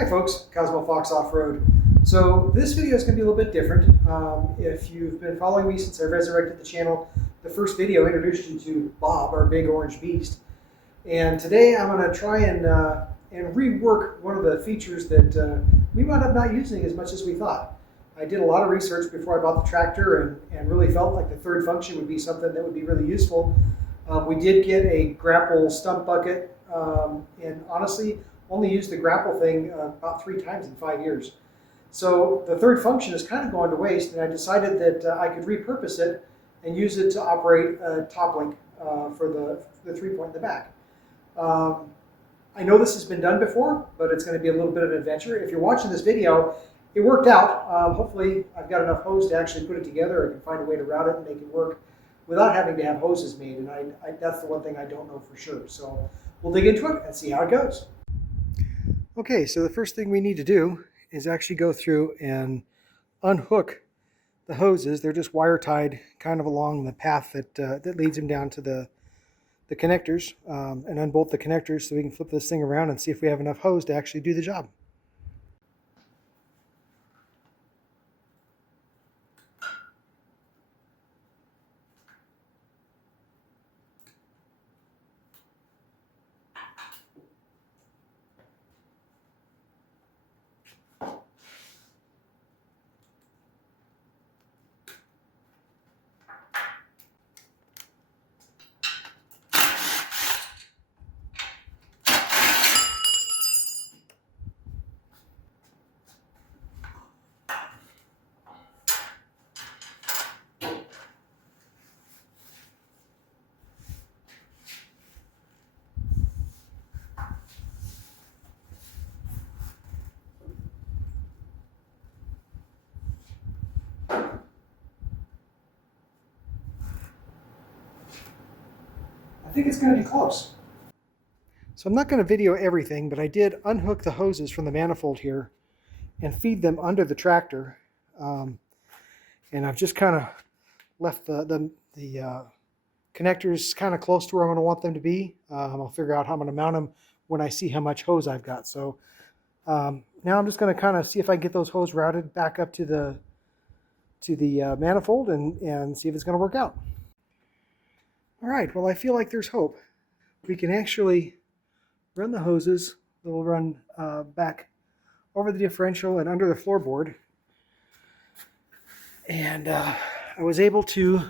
Hi folks, Cosmo Fox Off-Road. So this video is going to be a little bit different. If you've been following me since I resurrected the channel, the first video introduced you to Bob, our big orange beast. And today I'm going to try and rework one of the features that we wound up not using as much as we thought. I did a lot of research before I bought the tractor and really felt like the third function would be something that would be really useful. We did get a grapple stump bucket, and honestly only used the grapple thing about 3 times in 5 years. So the third function is kind of going to waste, and I decided that I could repurpose it and use it to operate a top link for the 3-point in the back. I know this has been done before, but it's going to be a little bit of an adventure. If you're watching this video, it worked out. Hopefully I've got enough hose to actually put it together. I can find a way to route it and make it work without having to have hoses made, and that's the one thing I don't know for sure. So we'll dig into it and see how it goes. Okay, so the first thing we need to do is actually go through and unhook the hoses. They're just wire tied kind of along the path that leads them down to the connectors, and unbolt the connectors so we can flip this thing around and see if we have enough hose to actually do the job. I think it's going to be close. So I'm not going to video everything, but I did unhook the hoses from the manifold here and feed them under the tractor. And I've just kind of left the connectors kind of close to where I'm going to want them to be. I'll figure out how I'm going to mount them when I see how much hose I've got. So now I'm just going to kind of see if I can get those hose routed back up to the manifold and see if it's going to work out. All right, well, I feel like there's hope. We can actually run the hoses. They'll run back over the differential and under the floorboard. And I was able to,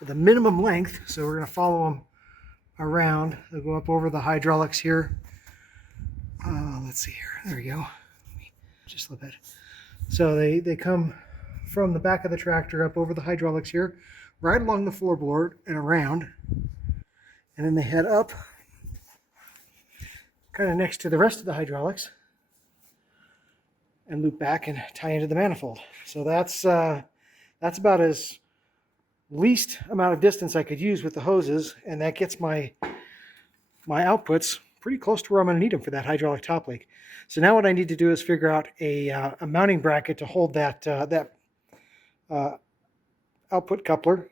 with a minimum length, so we're going to follow them around. They'll go up over the hydraulics here. Let's see here. There we go. Just a little bit. So they come from the back of the tractor up over the hydraulics here, right along the floorboard and around, and then they head up kind of next to the rest of the hydraulics and loop back and tie into the manifold. So that's about as least amount of distance I could use with the hoses, and that gets my outputs pretty close to where I'm going to need them for that hydraulic top link. So now what I need to do is figure out a mounting bracket to hold that output coupler,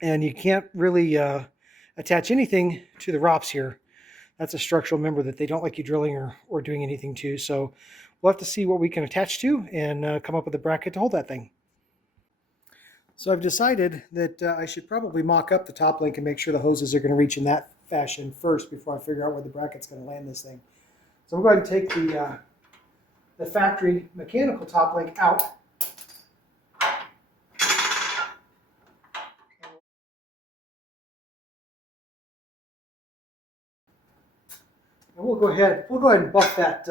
and you can't really attach anything to the ROPS here. That's a structural member that they don't like you drilling or doing anything to. So we'll have to see what we can attach to and come up with a bracket to hold that thing. So I've decided that I should probably mock up the top link and make sure the hoses are going to reach in that fashion first before I figure out where the bracket's going to land this thing. So I'm going to take the factory mechanical top link out. And we'll go ahead and buff that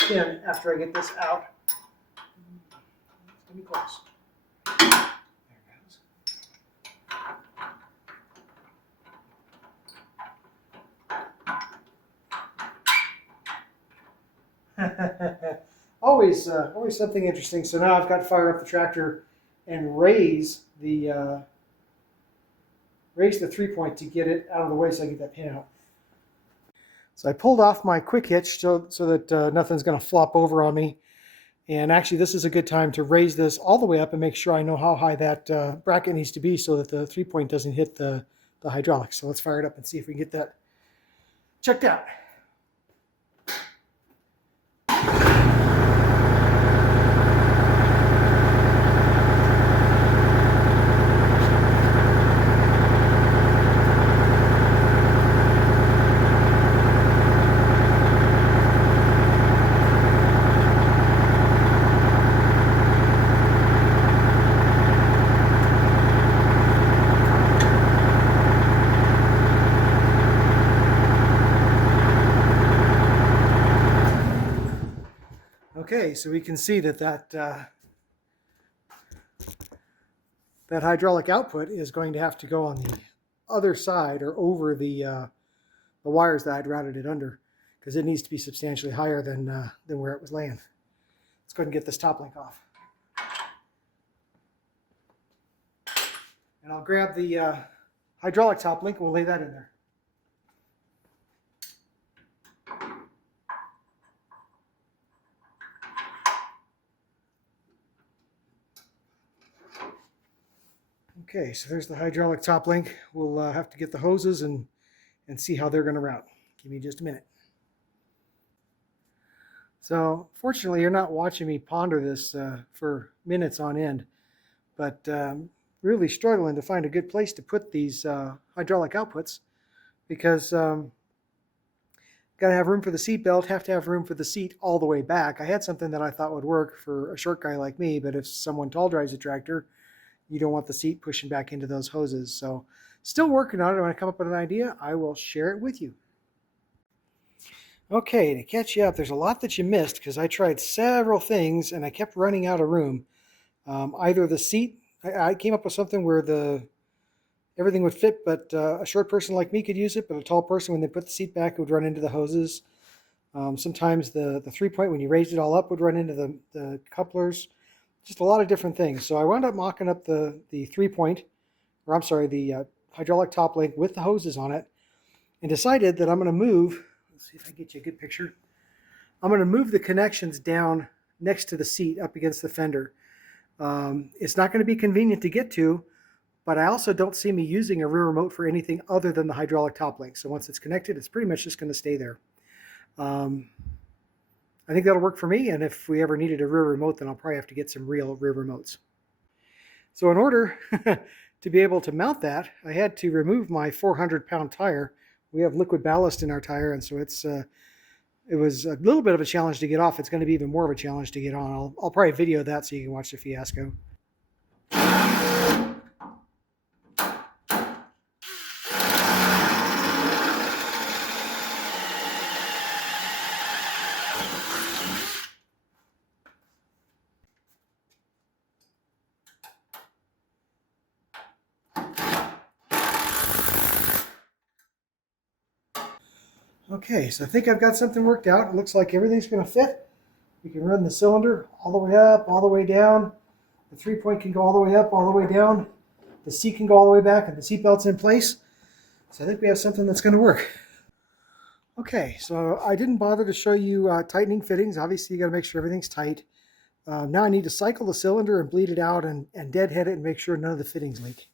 pin after I get this out. It's gonna be close. There it goes. Always something interesting. So now I've got to fire up the tractor and raise the 3-point to get it out of the way so I get that pin out. So I pulled off my quick hitch so that nothing's going to flop over on me. And actually, this is a good time to raise this all the way up and make sure I know how high that bracket needs to be so that the 3-point doesn't hit the hydraulics. So let's fire it up and see if we can get that checked out. Okay, so we can see that hydraulic output is going to have to go on the other side or over the wires that I'd routed it under, because it needs to be substantially higher than where it was laying. Let's go ahead and get this top link off. And I'll grab the hydraulic top link and we'll lay that in there. Okay, so there's the hydraulic top link. We'll have to get the hoses and see how they're going to route. Give me just a minute. So fortunately, you're not watching me ponder this for minutes on end, but really struggling to find a good place to put these hydraulic outputs, because got to have room for the seat belt, have to have room for the seat all the way back. I had something that I thought would work for a short guy like me, but if someone tall drives a tractor, you don't want the seat pushing back into those hoses. So still working on it. When I come up with an idea, I will share it with you. Okay, to catch you up, there's a lot that you missed because I tried several things and I kept running out of room. Either the seat, I came up with something where everything would fit, but a short person like me could use it, but a tall person, when they put the seat back, it would run into the hoses. Sometimes the 3-point, when you raised it all up, would run into the couplers. Just a lot of different things. So I wound up mocking up the 3-point, or I'm sorry, the hydraulic top link with the hoses on it, and decided that I'm going to move. Let's see if I get you a good picture. I'm going to move the connections down next to the seat up against the fender. It's not going to be convenient to get to, but I also don't see me using a rear remote for anything other than the hydraulic top link. So once it's connected, it's pretty much just going to stay there. I think that'll work for me, and if we ever needed a rear remote, then I'll probably have to get some real rear remotes. So in order to be able to mount that, I had to remove my 400-pound tire. We have liquid ballast in our tire, and so it was a little bit of a challenge to get off. It's going to be even more of a challenge to get on. I'll probably video that so you can watch the fiasco. Okay, so I think I've got something worked out. It looks like everything's going to fit. We can run the cylinder all the way up, all the way down. The 3-point can go all the way up, all the way down. The seat can go all the way back, and the seat belt's in place. So I think we have something that's going to work. Okay, so I didn't bother to show you tightening fittings. Obviously, you got to make sure everything's tight. Now I need to cycle the cylinder and bleed it out and deadhead it and make sure none of the fittings leak.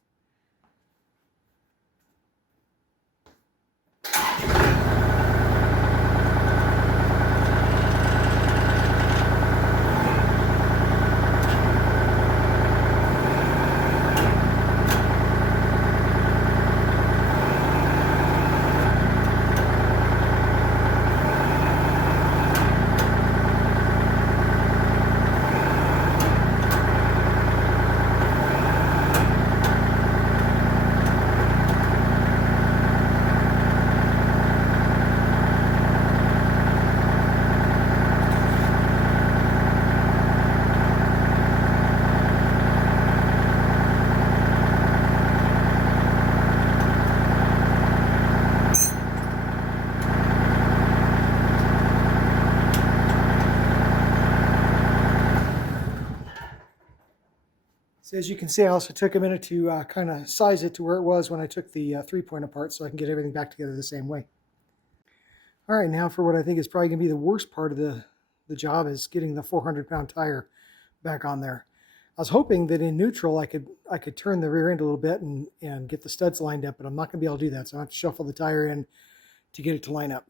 So as you can see, I also took a minute to kind of size it to where it was when I took the 3-point apart, so I can get everything back together the same way. All right, now for what I think is probably going to be the worst part of the job, is getting the 400-pound tire back on there. I was hoping that in neutral I could turn the rear end a little bit and get the studs lined up, but I'm not going to be able to do that, so I have to shuffle the tire in to get it to line up.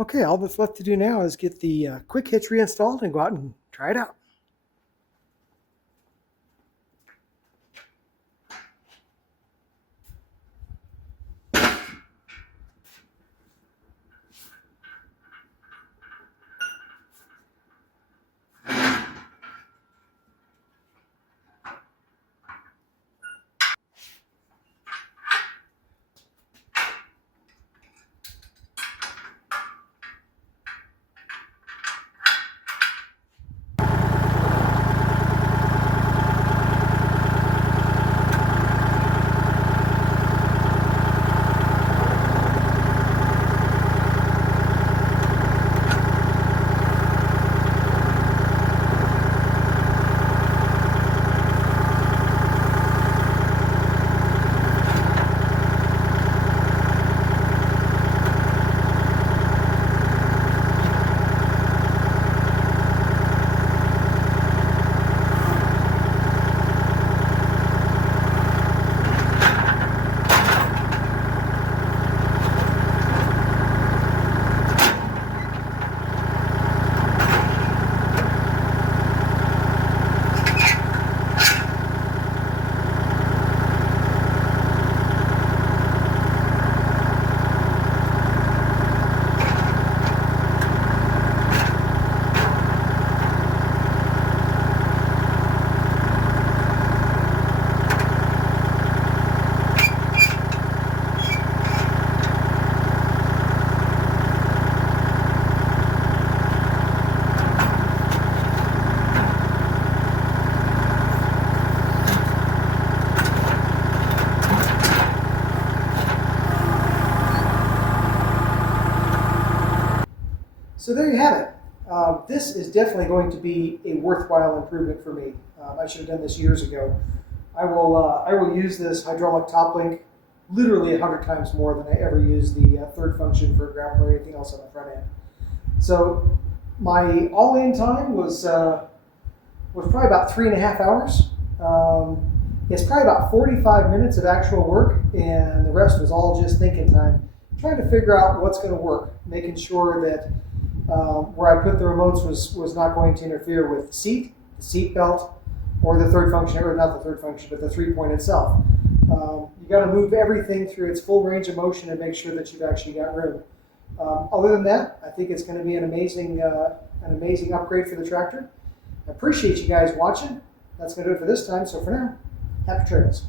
Okay, all that's left to do now is get the quick hitch reinstalled and go out and try it out. So there you have it. This is definitely going to be a worthwhile improvement for me. I should have done this years ago. I will use this hydraulic top link literally 100 times more than I ever use the third function for ground or anything else on the front end. So my all-in time was probably about 3.5 hours. It's probably about 45 minutes of actual work, and the rest was all just thinking time, trying to figure out what's going to work, making sure that where I put the remotes was not going to interfere with the seat belt, or the third function, or not the third function, but the 3-point itself. You got to move everything through its full range of motion and make sure that you've actually got room. Other than that, I think it's going to be an amazing upgrade for the tractor. I appreciate you guys watching. That's going to do it for this time. So for now, happy trails.